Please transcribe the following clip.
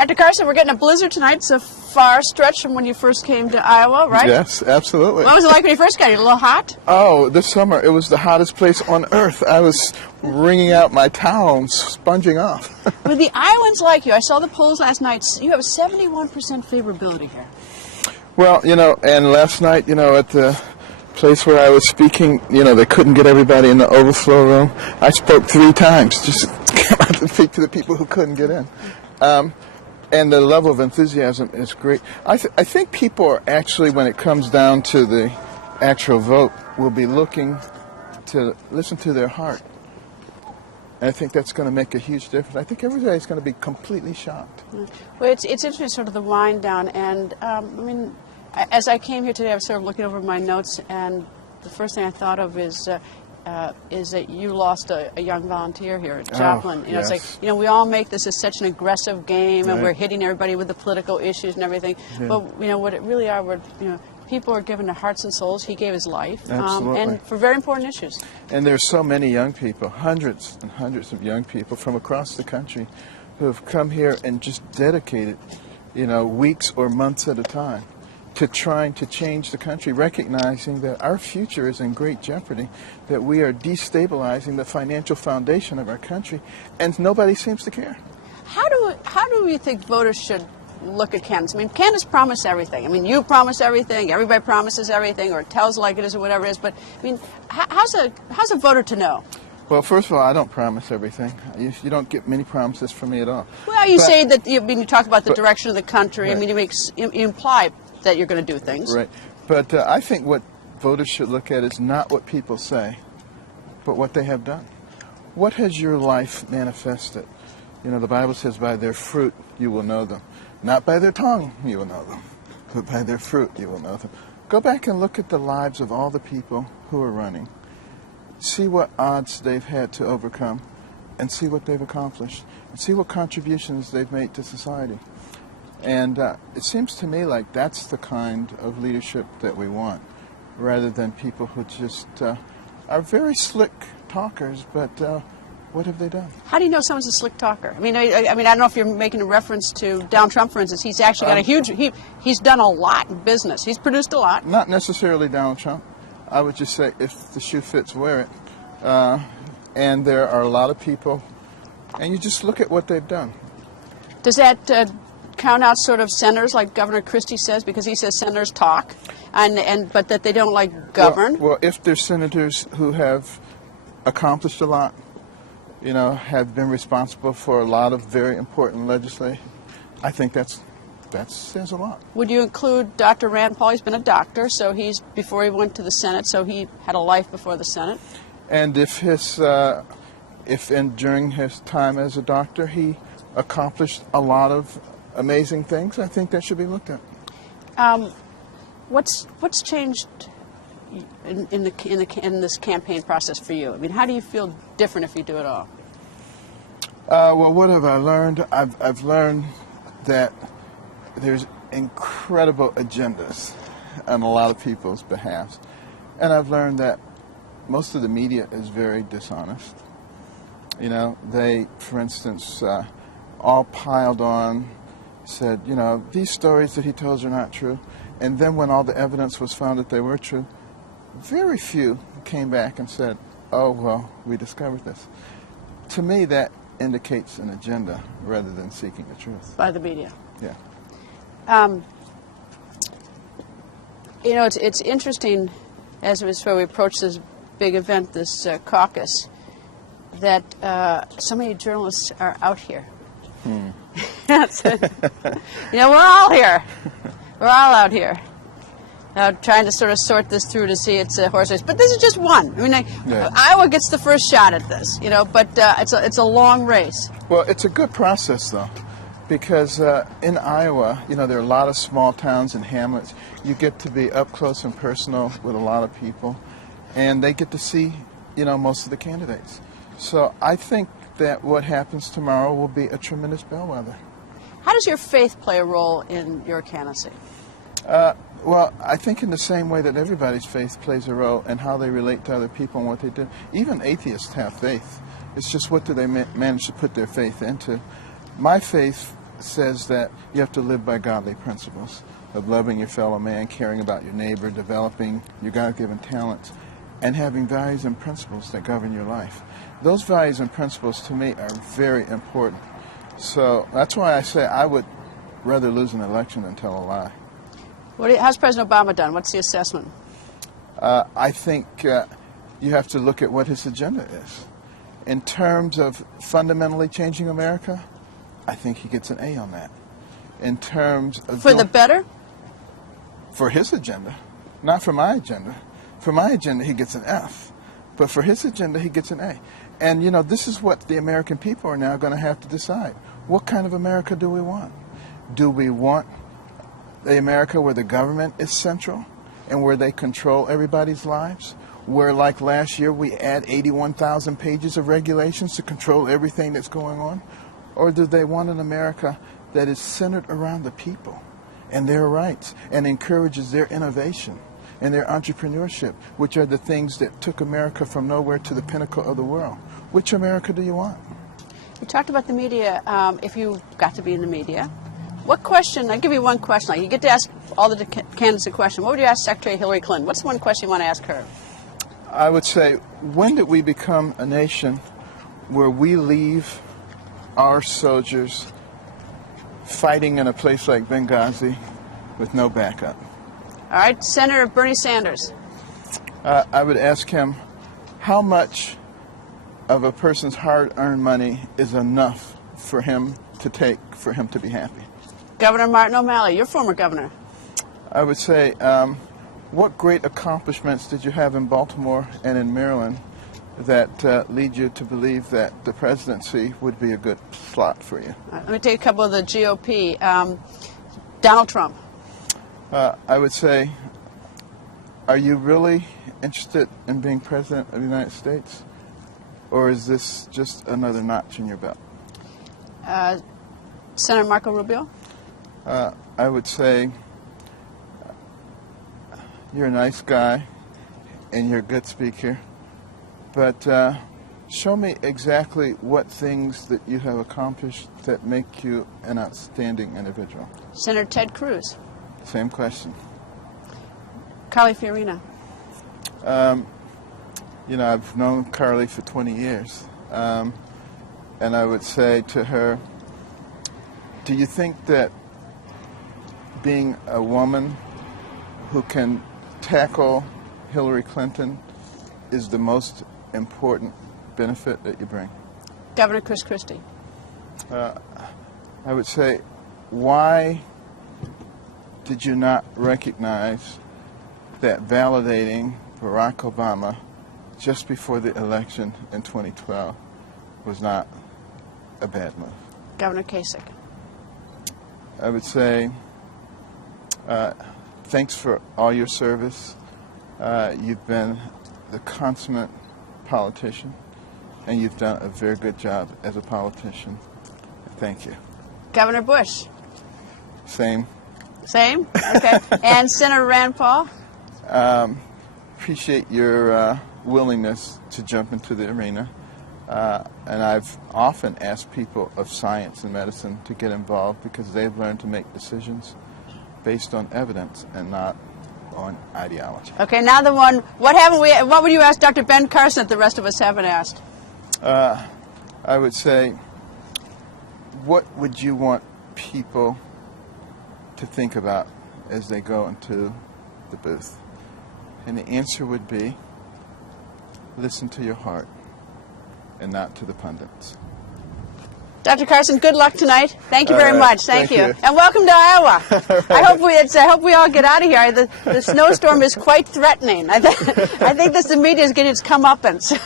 Dr. Carson, we're getting a blizzard tonight. It's a far stretch from when you first came to Iowa, right? Yes, absolutely. What was it like when you first got here? A little hot? Oh, this summer, it was the hottest place on earth. I was wringing out my towel and sponging off. Well, the Iowans like you. I saw the polls last night. You have a 71% favorability here. Well, and last night, at the place where I was speaking, they couldn't get everybody in the overflow room. I spoke 3 times just to speak to the people who couldn't get in. And the level of enthusiasm is great. I think people are actually, when it comes down to the actual vote, will be looking to listen to their heart. And I think that's going to make a huge difference. I think everybody's going to be completely shocked. Well, it's interesting, sort of the wind down. And, as I came here today, I was sort of looking over my notes, and the first thing I thought of is that you lost a young volunteer here at Joplin. Yes. It's like, we all make this as such an aggressive game, and right. We're hitting everybody with the political issues and everything. Yeah. But, what it really are, people are given their hearts and souls. He gave his life, Absolutely. and for very important issues. And there's so many young people, hundreds and hundreds of young people from across the country who have come here and just dedicated, weeks or months at a time to trying to change the country, recognizing that our future is in great jeopardy, that we are destabilizing the financial foundation of our country, and nobody seems to care. How do you think voters should look at candidates? Candidates promise everything. You promise everything, everybody promises everything, or tells like it is, or whatever it is, but, how's a voter to know? Well, first of all, I don't promise everything. You don't get many promises from me at all. Well, you say that, you talk about the direction of the country. Right. You imply that you're going to do things. Right. But I think what voters should look at is not what people say, but what they have done. What has your life manifested? The Bible says, by their fruit you will know them. Not by their tongue you will know them, but by their fruit you will know them. Go back and look at the lives of all the people who are running. See what odds they've had to overcome, and see what they've accomplished, and see what contributions they've made to society. And it seems to me like that's the kind of leadership that we want, rather than people who just are very slick talkers, but what have they done? How do you know someone's a slick talker? I don't know if you're making a reference to Donald Trump, for instance. He's actually got a huge, he's done a lot in business. He's produced a lot. Not necessarily Donald Trump. I would just say if the shoe fits, wear it. And there are a lot of people, and you just look at what they've done. Does that count out sort of senators like Governor Christie says, because he says senators talk, but that they don't govern? Well, if there's senators who have accomplished a lot, have been responsible for a lot of very important legislation, I think that says a lot. Would you include Dr. Rand Paul? He's been a doctor, so before he went to the Senate, so he had a life before the Senate. And during his time as a doctor, he accomplished a lot of amazing things, I think that should be looked at. What's changed in this campaign process for you? How do you feel different if you do it all? Well, what have I learned? I've learned that there's incredible agendas on a lot of people's behalf, and I've learned that most of the media is very dishonest. They, for instance, all piled on, said, these stories that he tells are not true. And then when all the evidence was found that they were true, very few came back and said, oh, well, we discovered this. To me, that indicates an agenda rather than seeking the truth. By the media. Yeah. It's interesting, as we approach this big event, this caucus, that so many journalists are out here. We're all here. We're all out here. Trying to sort of sort this through to see it's a horse race. But this is just one. Iowa gets the first shot at this, but it's a long race. Well, it's a good process, though, because in Iowa, there are a lot of small towns and hamlets. You get to be up close and personal with a lot of people, and they get to see, most of the candidates. So I think that what happens tomorrow will be a tremendous bellwether. How does your faith play a role in your candidacy? Well, I think in the same way that everybody's faith plays a role in how they relate to other people and what they do. Even atheists have faith. It's just what do they manage to put their faith into. My faith says that you have to live by godly principles of loving your fellow man, caring about your neighbor, developing your God-given talents, and having values and principles that govern your life. Those values and principles, to me, are very important. So that's why I say I would rather lose an election than tell a lie. How's President Obama done? What's the assessment? I think you have to look at what his agenda is. In terms of fundamentally changing America, I think he gets an A on that. In terms of For the better? For his agenda, not for my agenda. For my agenda, he gets an F. But for his agenda, he gets an A. And, you know, this is what the American people are now going to have to decide. What kind of America do we want? Do we want the America where the government is central and where they control everybody's lives? Where, like last year, we add 81,000 pages of regulations to control everything that's going on? Or do they want an America that is centered around the people and their rights and encourages their innovation and their entrepreneurship, which are the things that took America from nowhere to the pinnacle of the world? Which America do you want? You talked about the media. If you got to be in the media, what question, I'll give you one question. Like you get to ask all the candidates a question. What would you ask Secretary Hillary Clinton? What's the one question you want to ask her? I would say, when did we become a nation where we leave our soldiers fighting in a place like Benghazi with no backup? All right, Senator Bernie Sanders. I would ask him, how much of a person's hard-earned money is enough for him to take for him to be happy? Governor Martin O'Malley, your former governor. I would say, what great accomplishments did you have in Baltimore and in Maryland that lead you to believe that the presidency would be a good slot for you? Let me take a couple of the GOP. Donald Trump. I would say, are you really interested in being president of the United States? Or is this just another notch in your belt? Senator Marco Rubio. I would say, you're a nice guy and you're a good speaker, but show me exactly what things that you have accomplished that make you an outstanding individual. Senator Ted Cruz. Same question. Carly Fiorina. You know, I've known Carly for 20 years, and I would say to her, do you think that being a woman who can tackle Hillary Clinton is the most important benefit that you bring? Governor Chris Christie. I would say, why did you not recognize that validating Barack Obama just before the election in 2012 was not a bad move? Governor Kasich. I would say, thanks for all your service. You've been the consummate politician, and you've done a very good job as a politician. Thank you. Governor Bush. Same. Same? Okay. And Senator Rand Paul? Appreciate your willingness to jump into the arena. And I've often asked people of science and medicine to get involved because they've learned to make decisions based on evidence and not on ideology. Okay, now the one, what would you ask Dr. Ben Carson that the rest of us haven't asked? I would say, what would you want people to think about as they go into the booth? And the answer would be, listen to your heart and not to the pundits. Dr. Carson, good luck tonight. Thank you very much. Thank you. you. And welcome to Iowa. I hope we all get out of here. The snowstorm is quite threatening. I think the media is getting its comeuppance.